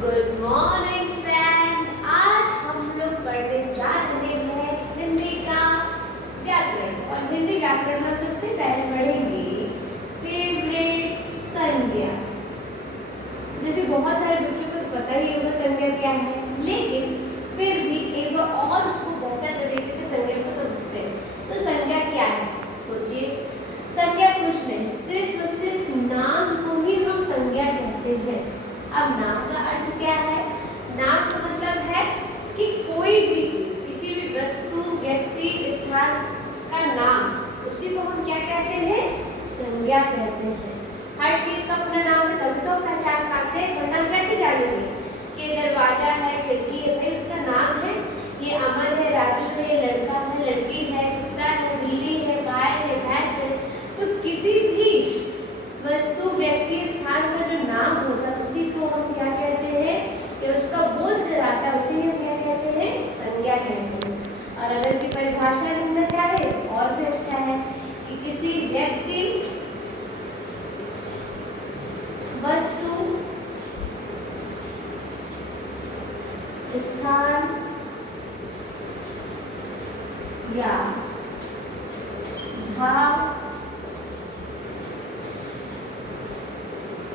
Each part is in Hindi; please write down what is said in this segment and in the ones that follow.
Good morning friend. आज हम लोग पढ़ने जा रहे हैं हिंदी का व्याकरण। और हिंदी व्याकरण में सबसे पहले पढ़ेंगे फेवरेट संज्ञा। जैसे बहुत सारे बच्चों को तो पता ही होगा संज्ञा क्या है, लेकिन फिर भी एक बार और उसको बेहतर तरीके से संज्ञा को समझते हैं। तो संज्ञा क्या है, सोचिए। संज्ञा कुछ नहीं, सिर्फ और सिर्फ नाम को ही हम संज्ञा कहते हैं। अब नाम का अर्थ क्या है? नाम का मतलब है कि कोई भी चीज, किसी भी वस्तु, व्यक्ति, स्थान का नाम, उसी को हम क्या कहते हैं? संज्ञा कहते हैं। हर चीज का अपना नाम है, तभी तो पहचान पाते हैं, वरना कैसे जानेंगे कि दरवाजा है, खिड़की है, भाई उसका नाम है। ये अमन है, राजू है, ये लड़का है, लड़की है, कुत्ता है, बिल्ली है, गाय है, भैंस है। तो किसी भी वस्तु, व्यक्ति, स्थान का जो नाम होता है उसी को हम क्या कहते हैं? कि उसका बोध कराता है, उसी को क्या कहते हैं? संज्ञा कहते हैं। और अगर इसकी परिभाषा लिखना चाहे और भी अच्छा है कि किसी व्यक्ति, वस्तु, स्थान या भाव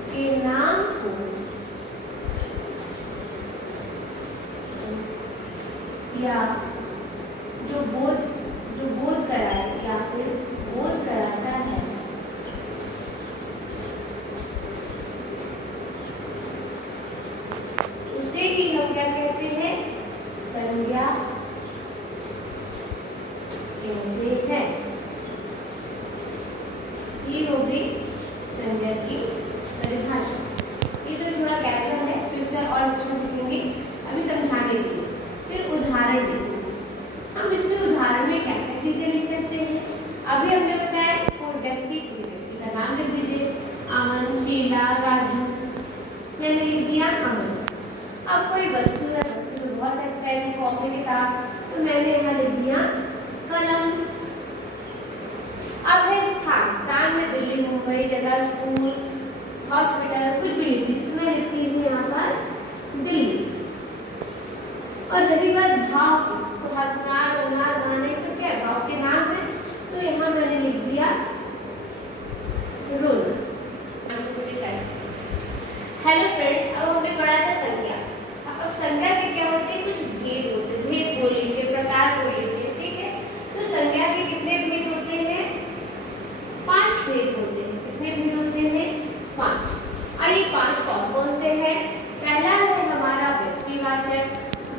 के नाम को या जो बोध कराए या फिर बोध कराता है, उसे ही हम क्या कहते हैं? संज्ञा कहते हैं। ये हो गई संज्ञा की परिभाषा। ये तो थोड़ा कैजुअल है, फिर से और अच्छा सीखेंगे। अभी समझाने के लिए फिर उदाहरण देखेंगे। हम इसमें उदाहरण में क्या क्या चीजें लिख सकते हैं? अभी हमने बताया कोई व्यक्ति, किसी व्यक्ति का नाम लिख दीजिए। अमन, शीला, राजू, मैंने लिख दिया अमन। अब कोई वस्तु है, वस्तु में बहुत सारे पेन, कॉपी, किताब, तो मैंने यहाँ लिख दिया कलम। अब है स्थान, स्थान में दिल्ली, मुंबई, जगह, स्कूल, हॉस्पिटल, कुछ भी लिखती हूँ, मैं लिखती हूँ यहाँ पर दिल्ली। और रही बात भाव की, तो हंसना, रोना, गाने, सब क्या भाव के नाम है, तो यहाँ मैंने लिख दिया रोना। हेलो फ्रेंड्स, अब हमने पढ़ा था संज्ञा। अब संज्ञा के क्या होते हैं? कुछ भेद होते हैं। भेद बोल लीजिए, प्रकार बोल लीजिए, ठीक है। तो संज्ञा के कितने भेद होते हैं? 5 भेद होते हैं। कितने भेद होते हैं? 5। और ये 5 कौन से हैं? पहला है हमारा व्यक्तिवाचक,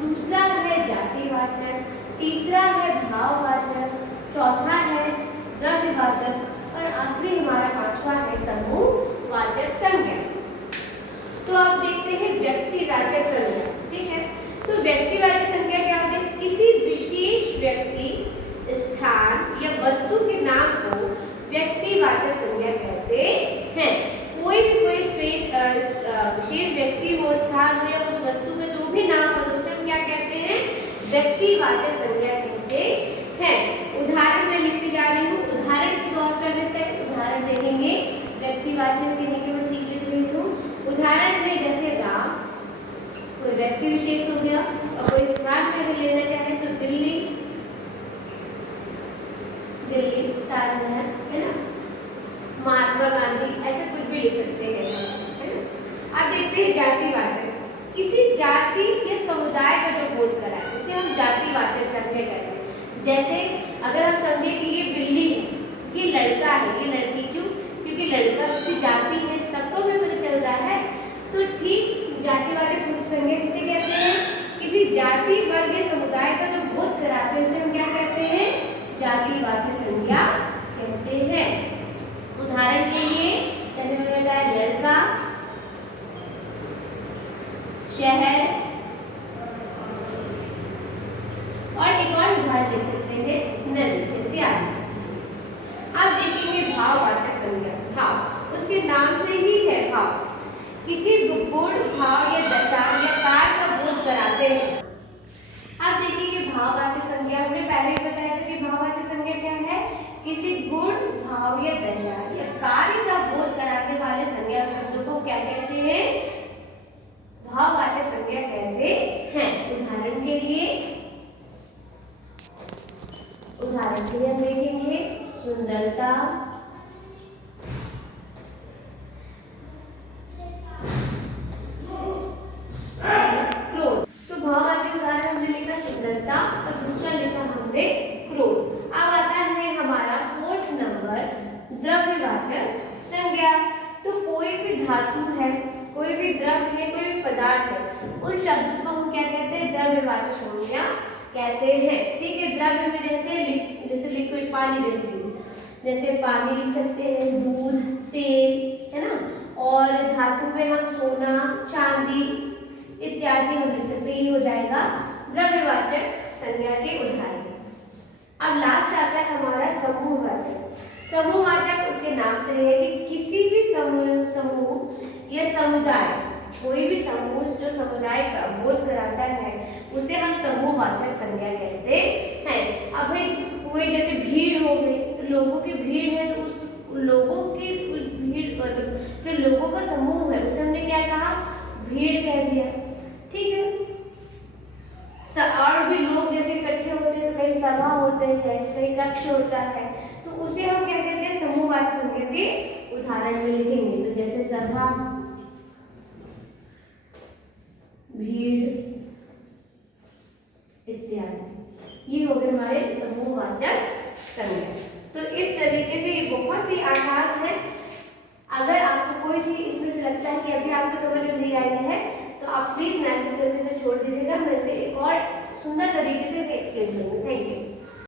दूसरा है जातिवाचक, तीसरा है भाववाचक, चौथा है द्रव्यवाचक और आखिरी हमारा 5वां है समूहवाचक संज्ञा। तो आप देखते हैं व्यक्तिवाचक संज्ञा, ठीक है। तो व्यक्तिवाचक संज्ञा क्या होती है? किसी विशेष व्यक्ति, स्थान या वस्तु के नाम को व्यक्तिवाचक संज्ञा कहते हैं। कोई विशेष व्यक्ति हो, स्थान हो या उस वस्तु का जो भी नाम हो, तो उसे हम क्या कहते हैं? व्यक्तिवाचक संज्ञा कहते हैं। उदाहरण मैं लिखती जा रही हूँ। उदाहरण के तौर पर इसका उदाहरण देखेंगे। व्यक्तिवाचक के नीचे मैं ठीक लिख रही हूँ। उदाहरण में जैसे राम, कोई व्यक्ति विशेष हो गया, और कोई स्थान में अगर लेना चाहे तो दिल्ली, ताजमहल, है ना, महात्मा गांधी, ऐसे कुछ भी लिख सकते हैं, है ना। अब देखते हैं जातिवाचक। किसी जाति या समुदाय का जो बोध कराए उसे हम जातिवाचक संज्ञा कहते हैं। जैसे अगर हम समझे कि ये बिल्ली है, ये लड़का है, ये लड़की, क्यों? क्योंकि लड़का उसकी जाति है, तब तो हमें पता चल रहा है। तो ठीक जातिवाचक संज्ञा किसे कहते हैं? किसी जाति, वर्ग या समुदाय का जो बोध कराते हैं उसे हम क्या कहते हैं? जातिवाचक संज्ञा कहते हैं। उदाहरण के लिए जैसे मैंने बताया लड़का, शहर, और एक और उदाहरण देख सकते हैं नदी इत्यादि। अब देखेंगे भाववाचक संज्ञा। भाव उसके नाम से ही है भाव, किसी गुण, भाव या दशा या कार्य का बोध कराते हैं। अब देखिए भाववाचक संज्ञा, हमने पहले भी बताया था कि भाववाचक संज्ञा क्या है? किसी गुण, भाव या दशा या कार्य का बोध कराने वाले संज्ञा शब्दों को क्या कहते हैं? भाववाचक उदाहरण के लिए हम लिखेंगे सुंदरता, क्रोध। तो भाववाचक उदाहरण हमने लिखा सुंदरता और दूसरा लिखा हमने क्रोध। अब आता है हमारा 4th नंबर द्रव्यवाचक संज्ञा। तो कोई भी धातु है, कोई भी द्रव्य है, कोई भी पदार्थ है, उन शब्दों को हम क्या कहते हैं? द्रव्यवाचक संज्ञा कहते हैं। ठीक है, द्रव्य में जैसे लिक्विड पानी जैसी चीज, जैसे पानी लिख सकते हैं, दूध, तेल, है ना। और धातु में हम सोना, चांदी इत्यादि हम लिख सकते हैं। ये हो जाएगा द्रव्यवाचक संज्ञा के उदाहरण। अब लास्ट आता है हमारा समूहवाचक। समूहवाचक उसके नाम से है कि किसी भी समूह या समुदाय, कोई भी समूह जो समुदाय का बोध कराता है उसे हम समूहवाचक संज्ञा कहते हैं। अब कोई जैसे भीड़ हो गई, तो लोगों की भीड़ है, तो उस लोगों की उस भीड़ जो लोगों का समूह है उसे हमने क्या कहा? भीड़ कह दिया। ठीक है, और भी लोग जैसे इकट्ठे होते हैं, तो कहीं सभा होते हैं, कहीं कक्ष होता है, तो उसे हम क्या कहते हैं? समूहवाचक संज्ञा के उदाहरण में लिखेंगे। तो जैसे सभा, भीड़ इत्यादि, ये हो गए हमारे समूहवाचक संज्ञा। तो इस तरीके से ये बहुत ही आसान है। अगर आपको कोई चीज इसमें से लगता है कि अभी आपको समझ में नहीं आई है, तो आप प्लीज मैसेज करके इसे छोड़ दीजिएगा। मैं इसे एक और सुंदर तरीके से एक्सप्लेन करूंगी। Thank you.